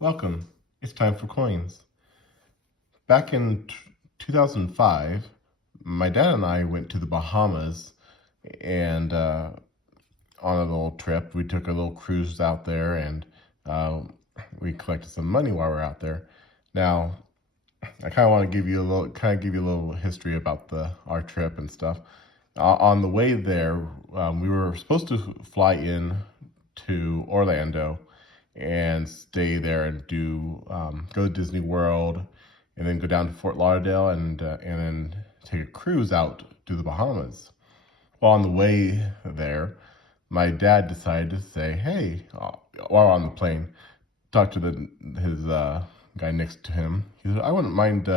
Welcome. It's time for coins. Back in 2005, my dad and I went to the Bahamas and on a little trip. We took a little cruise out there and uh, we collected some money while we were out there. Now, I kind of want to give you a little history about our trip and stuff. On the way there, we were supposed to fly in to Orlando and stay there and go to Disney World, and then go down to Fort Lauderdale and then take a cruise out to the Bahamas. Well, on the way there, my dad decided to say, "Hey," while on the plane, talk to his guy next to him. He said, "I wouldn't mind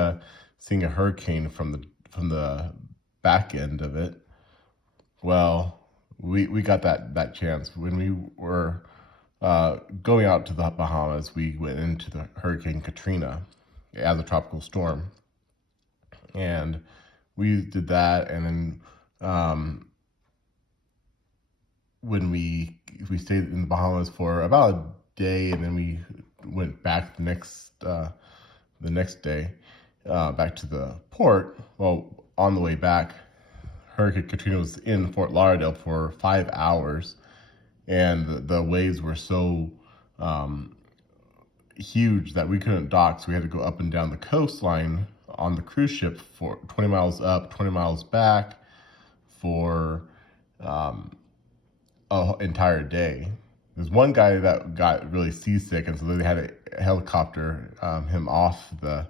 seeing a hurricane from the back end of it." Well, we got that chance when we were going out to the Bahamas. We went into the Hurricane Katrina as a tropical storm, and we did that. And then when we stayed in the Bahamas for about a day, and then we went back the next day back to the port. Well, on the way back, Hurricane Katrina was in Fort Lauderdale for 5 hours, and the waves were so huge that we couldn't dock, so we had to go up and down the coastline on the cruise ship for 20 miles up, 20 miles back for an entire day. There's one guy that got really seasick, and so they had a helicopter him off the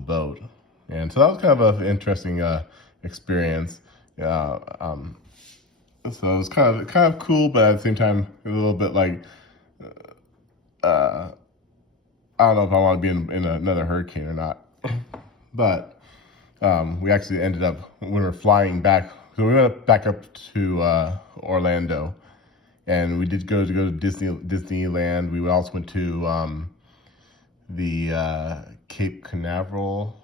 boat, and so that was kind of an interesting experience. So it was kind of cool, but at the same time a little bit like uh, I don't know if I want to be in another hurricane or not. But we actually ended up, when we were flying back, so we went back up to Orlando, and we did go to Disneyland. We also went to the Cape Canaveral,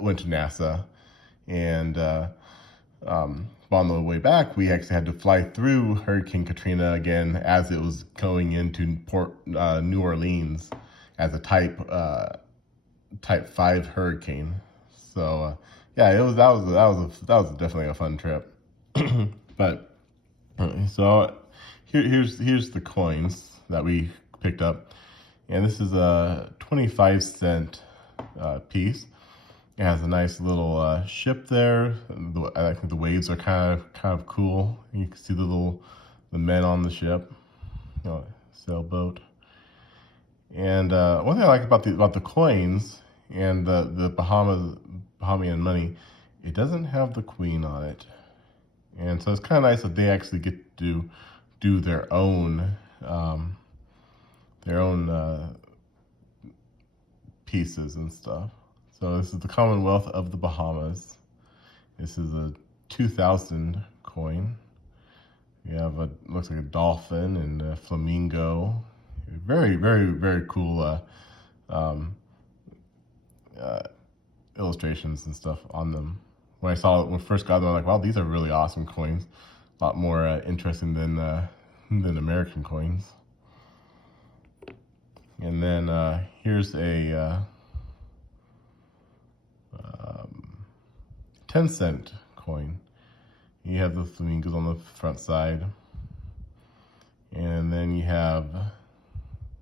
went to NASA, and on the way back, we actually had to fly through Hurricane Katrina again as it was going into Port New Orleans as a Type 5 hurricane. So yeah, that was definitely a fun trip. But so here's the coins that we picked up, and this is a 25-cent piece. It has a nice little ship there. I think the waves are kind of cool. You can see the men on the ship, sailboat. And one thing I like about the coins and the Bahamian money, it doesn't have the queen on it, and so it's kind of nice that they actually get to do their own pieces and stuff. So this is the Commonwealth of the Bahamas. This is a 2000 coin. You have looks like a dolphin and a flamingo. Very, very, very cool illustrations and stuff on them. When I first got them, I'm like, wow, these are really awesome coins. A lot more interesting than American coins. And then here's a 10-cent coin. You have the flamingos on the front side, and then you have,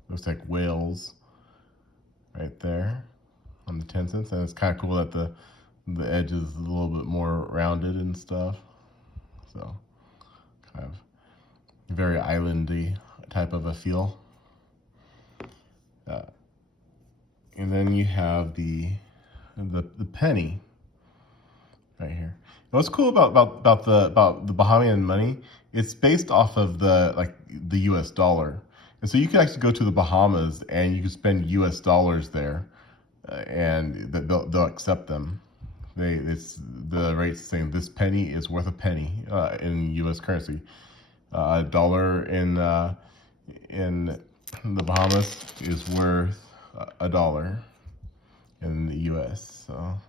looks like whales right there on the 10 cents. And it's kind of cool that the edge is a little bit more rounded and stuff. So kind of very islandy type of a feel. And then you have the penny right here. And what's cool about the Bahamian money? It's based off of the U.S. dollar, and so you can actually go to the Bahamas and you can spend U.S. dollars there, and they'll accept them. The rate's saying this penny is worth a penny in U.S. currency. A dollar in the Bahamas is worth $1 in the U.S. So.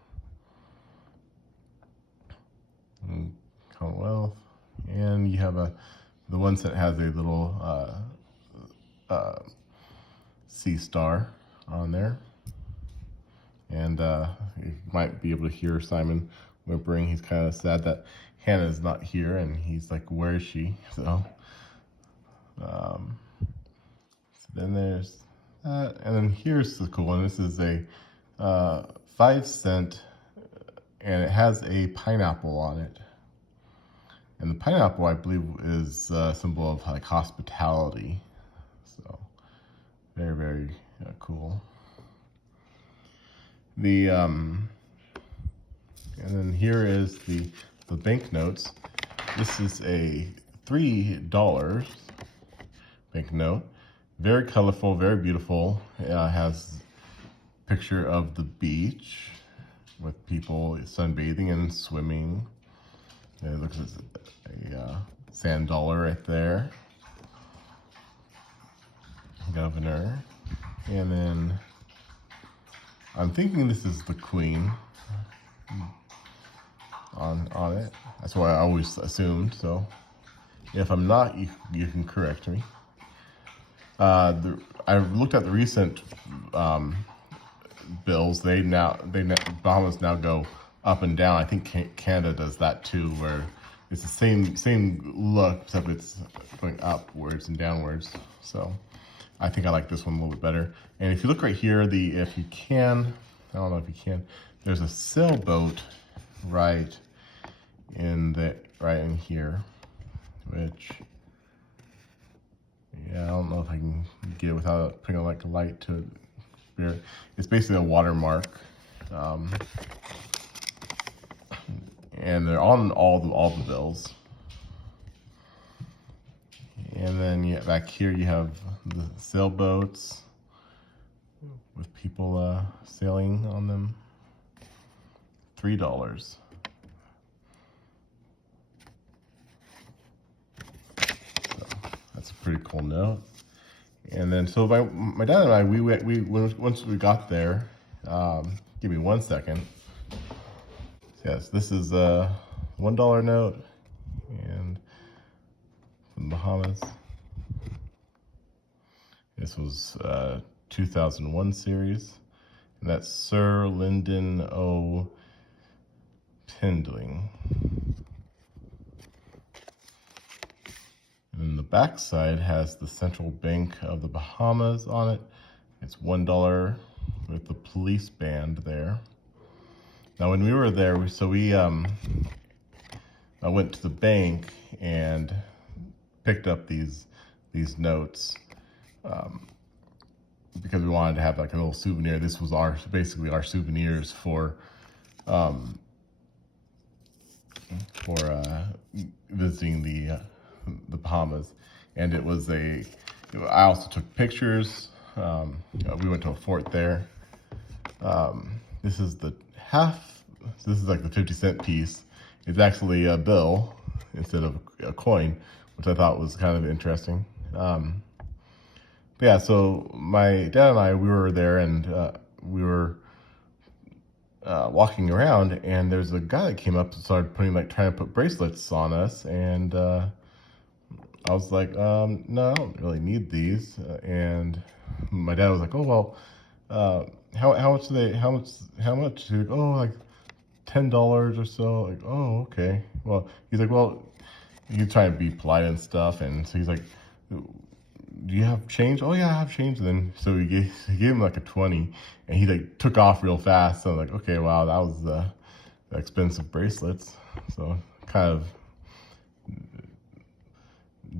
Commonwealth, and you have the one that has a little sea star on there. And you might be able to hear Simon whimpering. He's kind of sad that Hannah's not here, and he's like, where is she? So then there's that. And then here's the cool one. This is a 5 cent, and it has a pineapple on it. And the pineapple, I believe, is a symbol of like hospitality. So very, very cool. And then here is the banknotes. This is a $3 banknote. Very colorful, very beautiful. It has a picture of the beach with people sunbathing and swimming. And it looks like a sand dollar right there. Governor. And then I'm thinking this is the Queen on it. That's what I always assumed. So if I'm not, you can correct me. I looked at the recent bills. Bahamas now go up and down. I think Canada does that too, where it's the same look, except it's going upwards and downwards. So I think I like this one a little bit better. And if you look right here, if you can, I don't know if you can, there's a sailboat right in here, which, yeah, I don't know if I can get it without putting like a light to it. It's basically a watermark. And they're on all the bills. And then back here you have the sailboats with people sailing on them. $3. So that's a pretty cool note. And then so my dad and I, once we got there, give me 1 second. Yes, this is a $1 note, and from Bahamas. This was 2001 series, and that's Sir Lyndon O. Pindling. And then the back side has the Central Bank of the Bahamas on it. It's $1 with the police band there. Now, when we were there, I went to the bank and picked up these notes because we wanted to have like a little souvenir. This was basically our souvenirs for visiting the Bahamas, and it was I also took pictures. We went to a fort there. This is the this is like the 50-cent piece. It's actually a bill instead of a coin, which I thought was kind of interesting. But yeah, so my dad and I, we were there, and we were walking around, and there's a guy that came up and started trying to put bracelets on us, and I was like, no, I don't really need these. And my dad was like, oh, well, how much? He's like, oh, like $10 or so. Like, oh, okay. Well, he's like, well, he's trying to be polite and stuff, and so he's like, do you have change? Oh yeah, I have change. And then so he gave him like a 20, and he like took off real fast. So I'm like, okay, wow, that was expensive bracelets. So kind of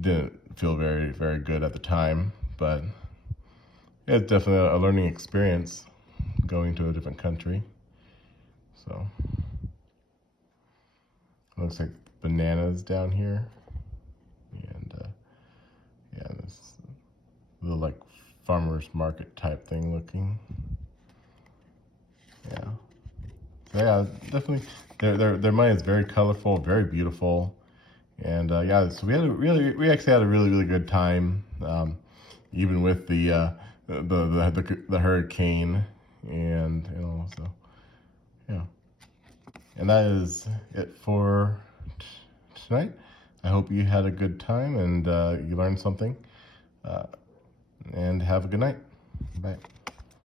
didn't feel very, very good at the time, but yeah, it's definitely a learning experience going to a different country. So it looks like bananas down here, and yeah, this little like farmer's market type thing looking. Yeah, so yeah, definitely their money is very colorful, very beautiful, and yeah, so we actually had a really good time, even with the hurricane, and so yeah. And that is it for tonight. I hope you had a good time and you learned something. And have a good night. Bye.